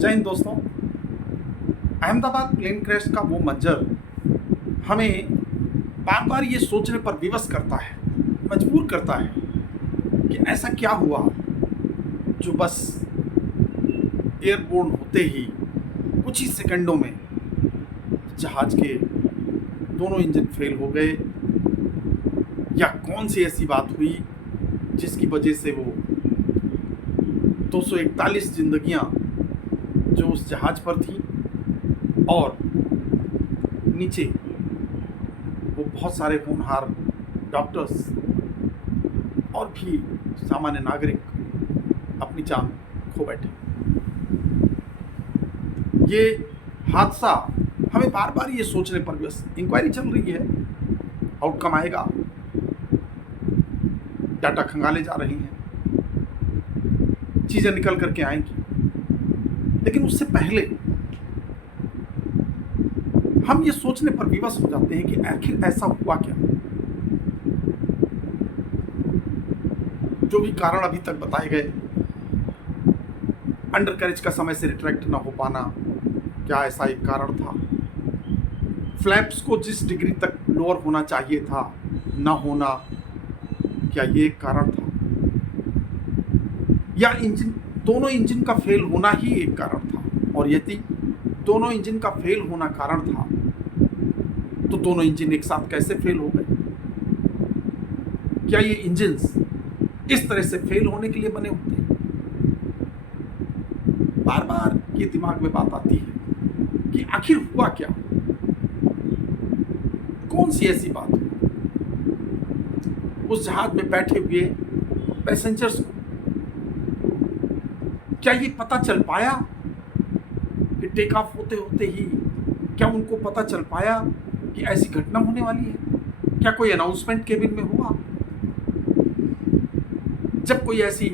जय हिंद दोस्तों। Ahmedabad plane crash का वो मंजर हमें बार बार ये सोचने पर विवश करता है, मजबूर करता है कि ऐसा क्या हुआ जो बस एयरपोर्ट होते ही कुछ ही सेकंडों में जहाज के दोनों इंजन फेल हो गए, या कौन सी ऐसी बात हुई जिसकी वजह से वो 241 जिंदगियां जो उस जहाज पर थी और नीचे वो बहुत सारे होनहार डॉक्टर्स और भी सामान्य नागरिक अपनी जान खो बैठे। ये हादसा हमें बार बार ये सोचने पर बस इंक्वायरी चल रही है, आउटकम आएगा, डाटा खंगाले जा रही हैं, चीजें निकल करके आएंगी, लेकिन उससे पहले हम ये सोचने पर विवश हो जाते हैं कि आखिर ऐसा हुआ क्या। जो भी कारण अभी तक बताए गए, अंडर कैरेज का समय से रिट्रैक्ट ना हो पाना, क्या ऐसा एक कारण था? फ्लैप्स को जिस डिग्री तक लोअर होना चाहिए था ना होना, क्या ये एक कारण था? या दोनों इंजन का फेल होना ही एक कारण था? और यदि दोनों इंजन का फेल होना कारण था तो दोनों इंजन एक साथ कैसे फेल हो गए? क्या ये इंजन्स इस तरह से फेल होने के लिए बने होते हैं? बार बार ये दिमाग में बात आती है कि आखिर हुआ क्या, कौन सी ऐसी बात हुई उस जहाज में बैठे हुए पैसेंजर्स को? क्या ये पता चल पाया कि टेक ऑफ होते होते ही क्या उनको पता चल पाया कि ऐसी घटना होने वाली है? क्या कोई अनाउंसमेंट केबिन में हुआ? जब कोई ऐसी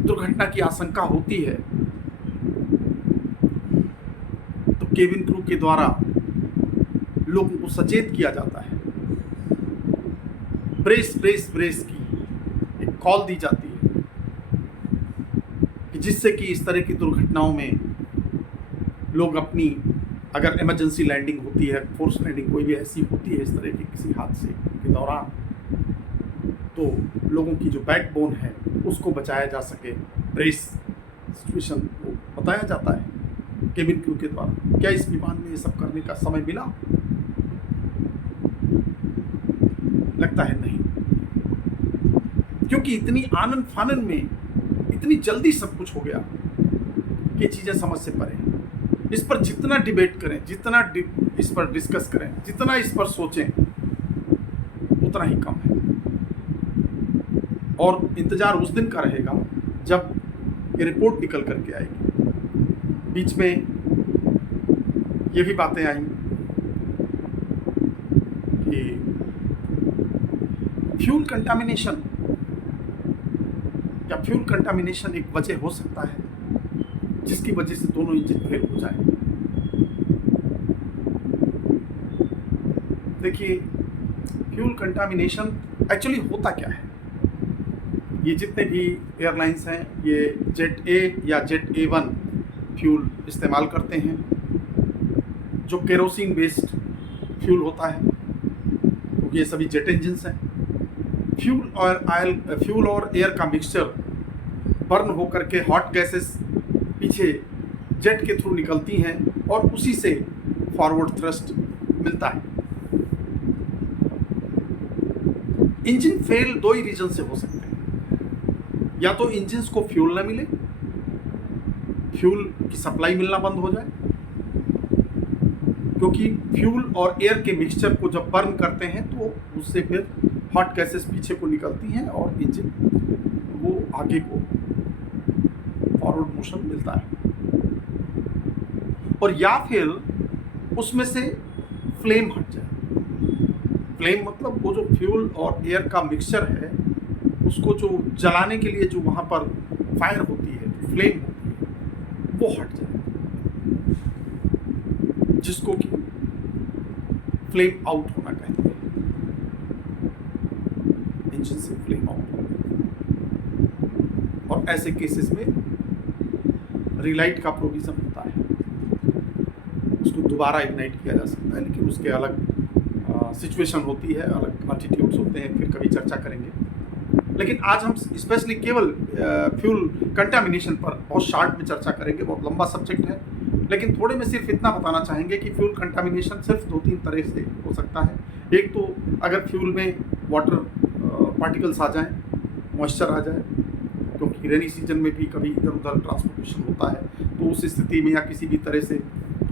दुर्घटना की आशंका होती है तो केबिन क्रू के द्वारा लोगों को सचेत किया जाता है, ब्रेस ब्रेस ब्रेस की एक कॉल दी जाती है कि जिससे कि इस तरह की दुर्घटनाओं में लोग अपनी, अगर इमरजेंसी लैंडिंग होती है, फोर्स लैंडिंग कोई भी ऐसी होती है इस तरह के किसी हादसे के दौरान, तो लोगों की जो बैकबोन है उसको बचाया जा सके, ब्रेस सिचुएशन को बताया जाता है केबिन क्रू के द्वारा। क्या इस विमान में ये सब करने का समय मिला? लगता है नहीं, क्योंकि इतनी आनंद फानन में इतनी जल्दी सब कुछ हो गया कि चीजें समझ से परे हैं। इस पर जितना डिबेट करें, जितना इस पर डिस्कस करें, जितना इस पर सोचें, उतना ही कम है। और इंतजार उस दिन का रहेगा जब ये रिपोर्ट निकल करके आएगी। बीच में ये भी बातें आई कि फ्यूल कंटामिनेशन, या फ्यूल कंटामिनेशन एक वजह हो सकता है जिसकी वजह से दोनों इंजन फेल हो जाए। देखिए, फ्यूल कंटामिनेशन एक्चुअली होता क्या है? ये जितने भी एयरलाइंस हैं ये जेट ए या जेट A1 फ्यूल इस्तेमाल करते हैं, जो केरोसिन बेस्ड फ्यूल होता है, क्योंकि ये सभी जेट इंजन्स हैं। फ्यूल और एयर का मिक्सचर बर्न होकर के हॉट गैसेस पीछे जेट के थ्रू निकलती हैं और उसी से फॉरवर्ड थ्रस्ट मिलता है। इंजन फेल दो ही रीजन से हो सकते हैं, या तो इंजन्स को फ्यूल ना मिले, फ्यूल की सप्लाई मिलना बंद हो जाए, क्योंकि फ्यूल और एयर के मिक्सचर को जब बर्न करते हैं तो उससे फिर हॉट गैसेस पीछे को निकलती हैं और इंजन वो आगे को फॉरवर्ड मोशन मिलता है। और या फिर उसमें से फ्लेम हट जाए। फ्लेम मतलब वो जो फ्यूल और एयर का मिक्सचर है उसको जो जलाने के लिए जो वहां पर फायर होती है, फ्लेम होती है, वो हट जाए, जिसको कि फ्लेम आउट होना कहते हैं। इंजन से फ्लेम आउट हो गया। और ऐसे केसेस में रिलाइट का प्रोविज़न होता है, उसको दोबारा इग्नाइट किया जा सकता है, लेकिन उसके अलग सिचुएशन होती है, अलग एटीट्यूड्स होते हैं, फिर कभी चर्चा करेंगे। लेकिन आज हम स्पेशली केवल फ्यूल कंटामिनेशन पर बहुत शॉर्ट में चर्चा करेंगे, बहुत लंबा सब्जेक्ट है, लेकिन थोड़े में सिर्फ इतना बताना चाहेंगे कि फ्यूल कंटामिनेशन सिर्फ 2-3 तरह से हो सकता है। एक तो अगर फ्यूल में वाटर पार्टिकल्स आ जाएं, मॉइस्चर आ जाए, क्योंकि रेनी सीजन में भी कभी इधर उधर ट्रांसपोर्टेशन होता है, तो उस स्थिति में या किसी भी तरह से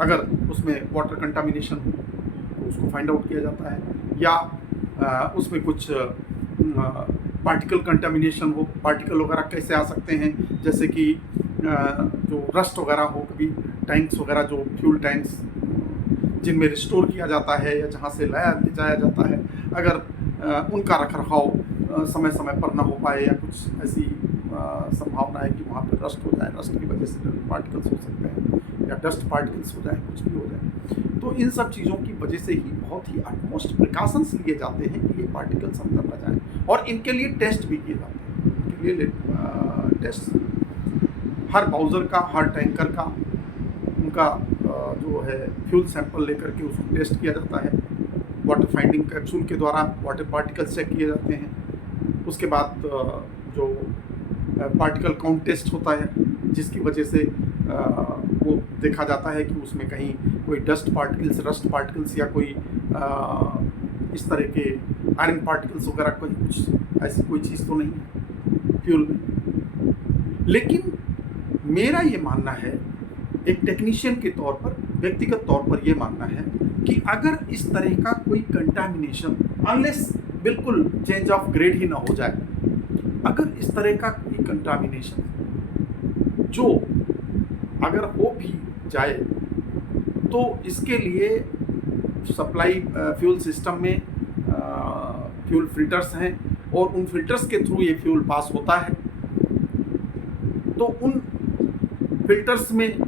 अगर उसमें वाटर कंटामिनेशन हो तो उसको फाइंड आउट किया जाता है, या उसमें कुछ पार्टिकल कंटामिनेशन हो। पार्टिकल वगैरह कैसे आ सकते हैं, जैसे कि जो रस्ट वगैरह हो, कभी टैंक्स वगैरह जो फ्यूल टैंक्स जिनमें रिस्टोर किया जाता है या जहाँ से लाया ले जाया जाता है, अगर उनका रखरखाव समय समय पर ना हो पाए या कुछ ऐसी संभावना है कि वहाँ पर रस्ट हो जाए, रस्ट की वजह से पार्टिकल्स हो सकते हैं या डस्ट पार्टिकल्स हो जाए, कुछ भी हो जाए, तो इन सब चीज़ों की वजह से ही बहुत ही अटमोस्ट प्रिकॉशंस लिए जाते हैं कि ये पार्टिकल्स अंदर न जाएँ, और इनके लिए टेस्ट भी किए जाते हैं। इनके लिए टेस्ट हर बाउज़र का, हर टैंकर का, उनका जो है फ्यूल सैंपल लेकर के उसको टेस्ट किया जाता है। वाटर फाइंडिंग कैप्सूल के द्वारा वाटर पार्टिकल्स चेक किए जाते हैं। उसके बाद जो पार्टिकल काउंट टेस्ट होता है, जिसकी वजह से वो देखा जाता है कि उसमें कहीं कोई डस्ट पार्टिकल्स, रस्ट पार्टिकल्स या कोई इस तरह के आयरन पार्टिकल्स वगैरह कोई कुछ ऐसी कोई चीज़ तो नहीं है फ्यूल में। लेकिन मेरा ये मानना है, एक टेक्नीशियन के तौर पर, व्यक्तिगत तौर पर ये मानना है कि अगर इस तरह का कोई कंटामिनेशन, अनलेस बिल्कुल चेंज ऑफ ग्रेड ही ना हो जाए, अगर इस तरह का कोई कंटामिनेशन जो अगर हो भी जाए तो इसके लिए सप्लाई फ्यूल सिस्टम में फ्यूल फिल्टर्स हैं और उन फिल्टर्स के थ्रू ये फ्यूल पास होता है, तो उन फिल्टर्स में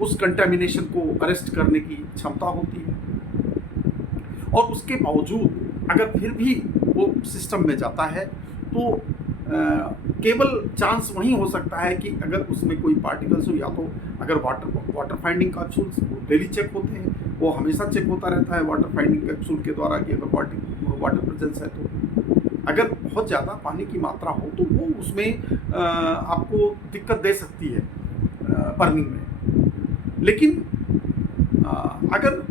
उस कंटामिनेशन को अरेस्ट करने की क्षमता होती है। और उसके बावजूद अगर फिर भी वो सिस्टम में जाता है तो केवल चांस वहीं हो सकता है कि अगर उसमें कोई पार्टिकल्स हो, या तो अगर water finding capsules daily check होते हैं, वो हमेशा चेक होता रहता है वाटर फाइंडिंग कैप्सूल के द्वारा कि अगर वाटर प्रेजेंस है, तो अगर बहुत ज़्यादा पानी की मात्रा हो तो वो उसमें आपको दिक्कत दे सकती है बर्निंग में। लेकिन अगर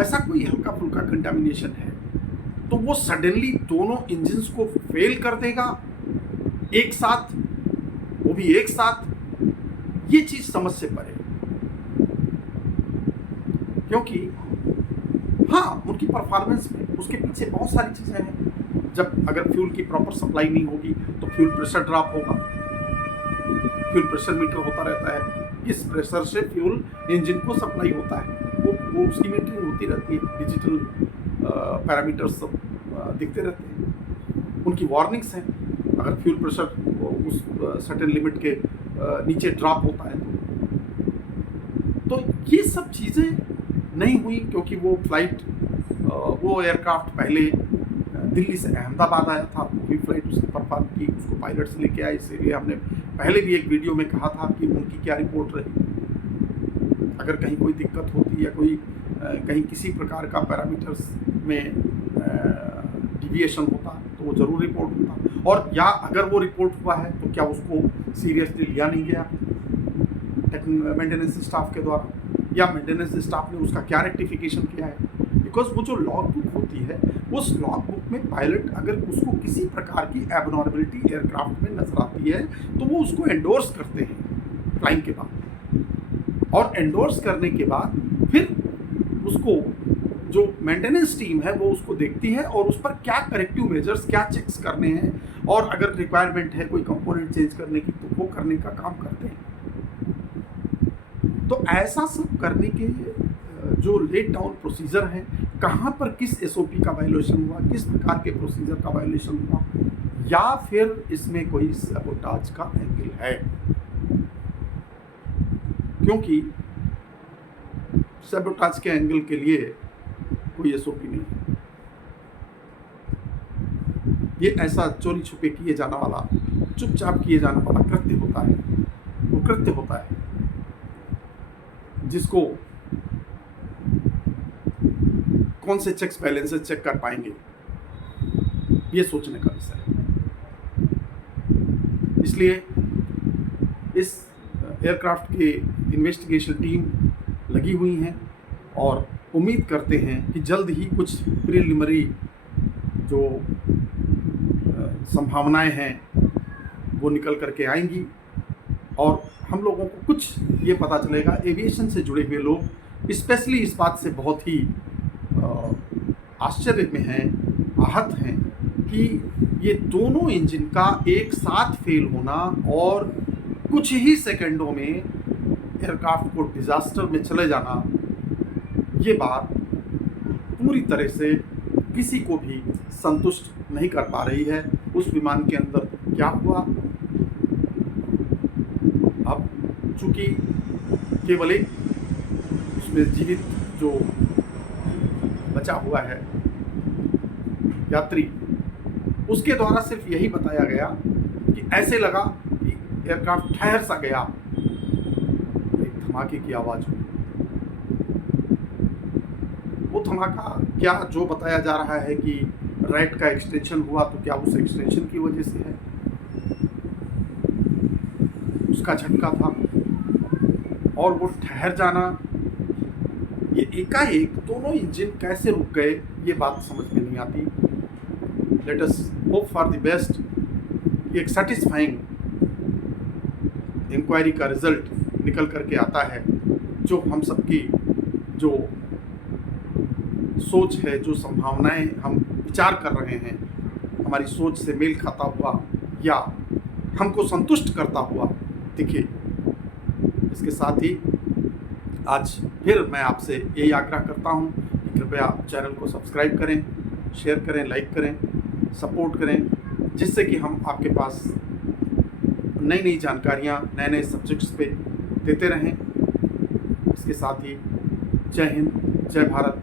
ऐसा कोई हल्का फुल्का कंटामिनेशन है तो वो सडनली दोनों इंजन्स को फेल कर देगा एक साथ, वो भी एक साथ, ये चीज़ समझ से परे। क्योंकि हाँ, उनकी परफॉर्मेंस में उसके पीछे बहुत सारी चीज़ें हैं। जब अगर फ्यूल की प्रॉपर सप्लाई नहीं होगी तो फ्यूल प्रेशर ड्रॉप होगा। फ्यूल प्रेशर मीटर होता रहता है, किस प्रेशर से फ्यूल इंजन को सप्लाई होता है, वो उसकी मीटरिंग होती रहती है, डिजिटल पैरामीटर्स सब दिखते रहते हैं। उनकी वार्निंग्स हैं, अगर फ्यूल प्रेशर उस सर्टेन लिमिट के नीचे ड्रॉप होता है तो ये सब चीज़ें नहीं हुई, क्योंकि वो एयरक्राफ्ट पहले दिल्ली से अहमदाबाद आया था, वो भी फ्लाइट उसने परफॉर्म की, उसको पायलट से लेके आए। इसीलिए हमने पहले भी एक वीडियो में कहा था कि उनकी क्या रिपोर्ट रही, अगर कहीं कोई दिक्कत होती या कोई कहीं किसी प्रकार का पैरामीटर्स में डिविएशन होता तो वो ज़रूर रिपोर्ट होता, और या अगर वो रिपोर्ट हुआ है तो क्या उसको सीरियसली लिया नहीं गया मेंटेनेंस स्टाफ के द्वारा, या मेंटेनेंस स्टाफ ने उसका क्या रेक्टिफिकेशन किया है। बिकॉज वो जो लॉग बुक होती है, उस लॉग बुक में पायलट अगर उसको किसी प्रकार की एबनॉर्मलिटी एयरक्राफ्ट में नजर आती है तो वो उसको एंडोर्स करते हैं फ्लाइंग के बाद, और एंडोर्स करने के बाद फिर उसको जो मेंटेनेंस टीम है वो उसको देखती है और उस पर क्या करेक्टिव मेजर्स, क्या चेक्स करने हैं, और अगर रिक्वायरमेंट है कोई कंपोनेंट चेंज करने की तो वो करने का काम करते हैं। तो ऐसा सब करने के जो लेट डाउन प्रोसीजर है, कहाँ पर किस एसओपी का वायलेशन हुआ, किस प्रकार के प्रोसीजर का वायलेशन हुआ, या फिर इसमें कोई सैबोटाज का एंगल है, क्योंकि सैबोटाज के एंगल के लिए कोई एसओपी नहीं है। ये ऐसा चोरी छुपे किए जाने वाला, चुपचाप किए जाने वाला कृत्य होता है, वो कृत्य होता है। जिसको कौन से चेक्स बैलेंसेस चेक कर पाएंगे, ये सोचने का विषय है। इसलिए इस एयरक्राफ्ट के इन्वेस्टिगेशन टीम लगी हुई हैं और उम्मीद करते हैं कि जल्द ही कुछ प्रिलिमिनरी जो संभावनाएं हैं वो निकल करके आएंगी और हम लोगों को कुछ ये पता चलेगा। एविएशन से जुड़े हुए लोग स्पेशली इस बात से बहुत ही आश्चर्य में हैं, आहत हैं कि ये दोनों इंजन का एक साथ फेल होना और कुछ ही सेकंडों में एयरक्राफ्ट को डिजास्टर में चले जाना, ये बात पूरी तरह से किसी को भी संतुष्ट नहीं कर पा रही है। उस विमान के अंदर क्या हुआ, अब चूंकि केवल एक उसमें जीवित जो बचा हुआ है यात्री, उसके द्वारा सिर्फ यही बताया गया कि ऐसे लगा कि एयरक्राफ्ट ठहर सा गया, एक धमाके की आवाज हुई। वो धमाका क्या जो बताया जा रहा है कि रैट का एक्सटेंशन हुआ, तो क्या उस एक्सटेंशन की वजह से है, उसका झटका था और वो ठहर जाना, ये एकाएक दोनों इंजन कैसे रुक गए, ये बात समझ में नहीं आती। Let us hope for the best. एक सेटिस्फाइंग इंक्वायरी का रिजल्ट निकल करके आता है, जो हम सबकी जो सोच है, जो संभावनाएं हम विचार कर रहे हैं, हमारी सोच से मेल खाता हुआ या हमको संतुष्ट करता हुआ दिखे। इसके साथ ही आज फिर मैं आपसे यही आग्रह करता हूं कि कृपया चैनल को सब्सक्राइब करें, शेयर करें, लाइक करें, सपोर्ट करें, जिससे कि हम आपके पास नई नई जानकारियां नए नए सब्जेक्ट्स पे देते रहें। इसके साथ ही जय हिंद, जय भारत,